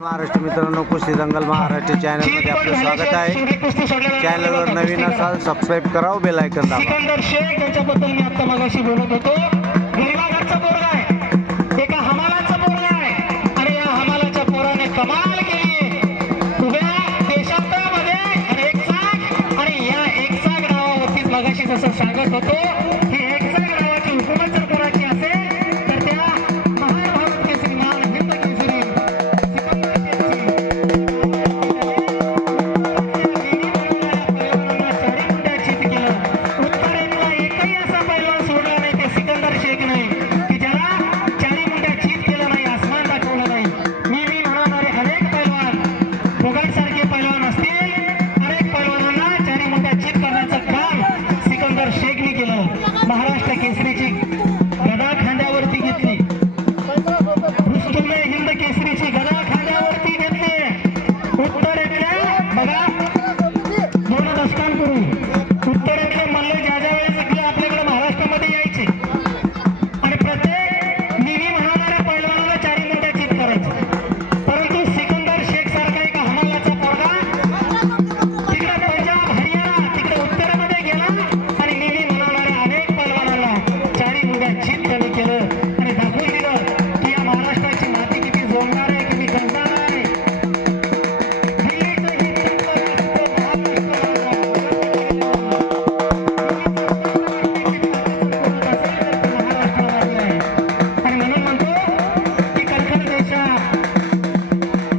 महाराष्ट्र मित्रांनो, कुस्ती दंगल महाराष्ट्र चॅनलमध्ये आपलं स्वागत आहे. चॅनलवर नवीन असाल सबस्क्राईब करा, बेल आयकॉन दाबा. सिकंदर शेख यांच्याबद्दल मी आता मागाशी बोलत होतो. गरिबाघरचा पोरगा आहे, एका हमालाचा पोरगा आहे आणि या हमालाच्या पोराने कमाल केली. उभ्या देशामध्ये आणि एक चाक आणि या एक चाक नावावरतीच मागाशी जसं सांगत होतो, ही एक चाक नावाची हुकूमत जर कोणाची असेल तर त्या महान भारत केसरी मान हिंद केसरी महाराष्ट्र केसरीची गदा खांद्यावरती घेतली. रुस्तुमने हिंद केसरीची गदा खांद्यावरती घेतली. उत्तरेतल्या बघा 2 दशकांपूर्वी उत्तरेतले मल्ल ज्या वेळेस इकडे आपल्याकडे महाराष्ट्रामध्ये यायचे आणि प्रत्येक निवी म्हणणाऱ्या पैलवानाला 4 मोठ्या चित करायचे. परंतु सिकंदर शेख सारखा एक हमालाचा पोरगा तिकडे पंजाब हरियाणा तिकडे उत्तरेमध्ये गेला आणि निवी म्हणणाऱ्या अनेक पैलवानाला 4 मोठ्या चित त्यांनी केलं आणि दाखवून दिलं की या महाराष्ट्राची माती किती जोमदार आहे, किती गंजाळ आहे. दिल्लीचं हे आणि म्हणून म्हणतो की कणखर देशा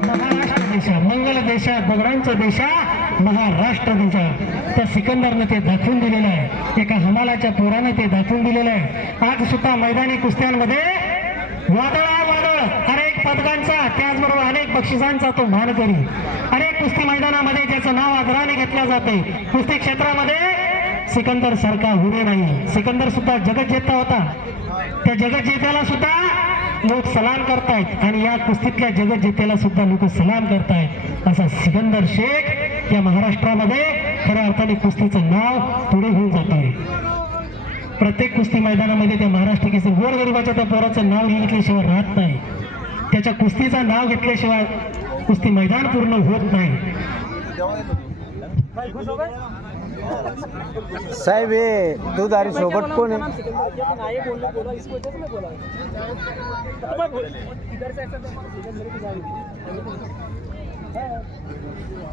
महाराष्ट्र देशा, मंगल देशा, दगडांच्या देशा, महाराष्ट्र देशा. त्या सिकंदरने ते दाखवून दिलेलं आहे, एका हमालाच्या पोराने ते दाखवून दिलेलं आहे. आज सुद्धा मैदानी कुस्त्यांमध्ये वादळ अनेक पदकांचा त्याचबरोबर अनेक बक्षिसांचा तो मानकरी. अनेक कुस्ती मैदानामध्ये ज्याचं नाव आदराने घेतलं जाते. कुस्ती क्षेत्रामध्ये सिकंदर सारखा होणे नाही. सिकंदर सुद्धा जगज्जेता होता. त्या जगज्जेत्याला सुद्धा लोक सलाम करतायत आणि या कुस्तीतल्या जगज्जेत्याला सुद्धा लोक सलाम करतायत. असा सिकंदर शेख या महाराष्ट्रामध्ये खऱ्या अर्थाने कुस्तीचं नाव पुढे होऊन जात आहे. प्रत्येक कुस्ती मैदानामध्ये त्या महाराष्ट्र केसरी गोरगरिबाच्या त्या पोराचं नाव घेतल्याशिवाय राहत नाही. त्याच्या कुस्तीचं नाव घेतल्याशिवाय कुस्ती मैदान पूर्ण होत नाही. साहेब, हे दुधारी सोबत कोण आहे?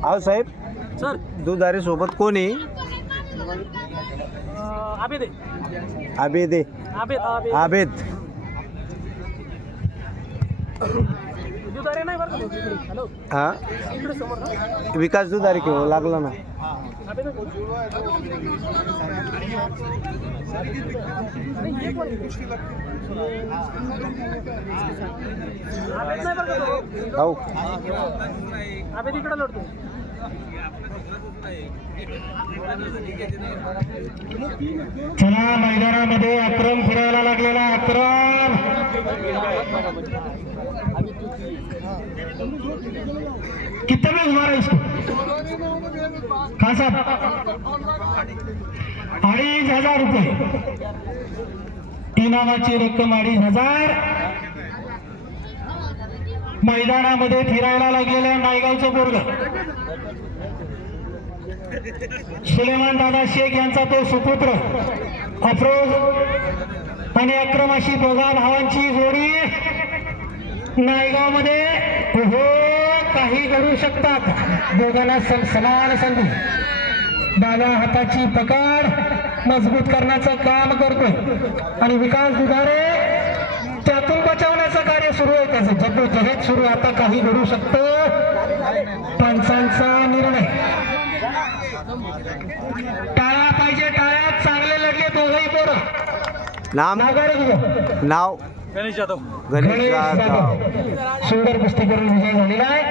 अहो साहेब, सर दुधारी सोबत कोण आहे? आबेद हा, विकास दुधारी केव्हा लागला ना. हो, चला मैदानामध्ये अक्रम फिरायला लागलेला अक्रम. कितना में हुआ है इसको खान साहब? 2,500 रुपये इनामाची रक्कम. 2,500 मैदानामध्ये फिरायला लागलेल्या नायगावचं पोरगं सुलेमान दादा शेख यांचा तो सुपुत्र अफरोज आणि अक्रम अशी दोघा भावांची जोडी नायगाव मध्ये हो काही घडू शकतात. दोघांना समान संधी. डाव्या हाताची पकड मजबूत करण्याचं काम करतोय आणि विकास दुधारे त्यातून बचावण्याचं कार्य सुरू आहे. त्याचं जद्दोजहद सुरू. आता काही घडू शकतं. पंचांचा निर्णय. टाळ्या पाहिजे, टाळ्या. चांगले लढले दोघंही पोरं. नाव गणेश जाधव. सुंदर कुस्ती करून विजय झालेला आहे.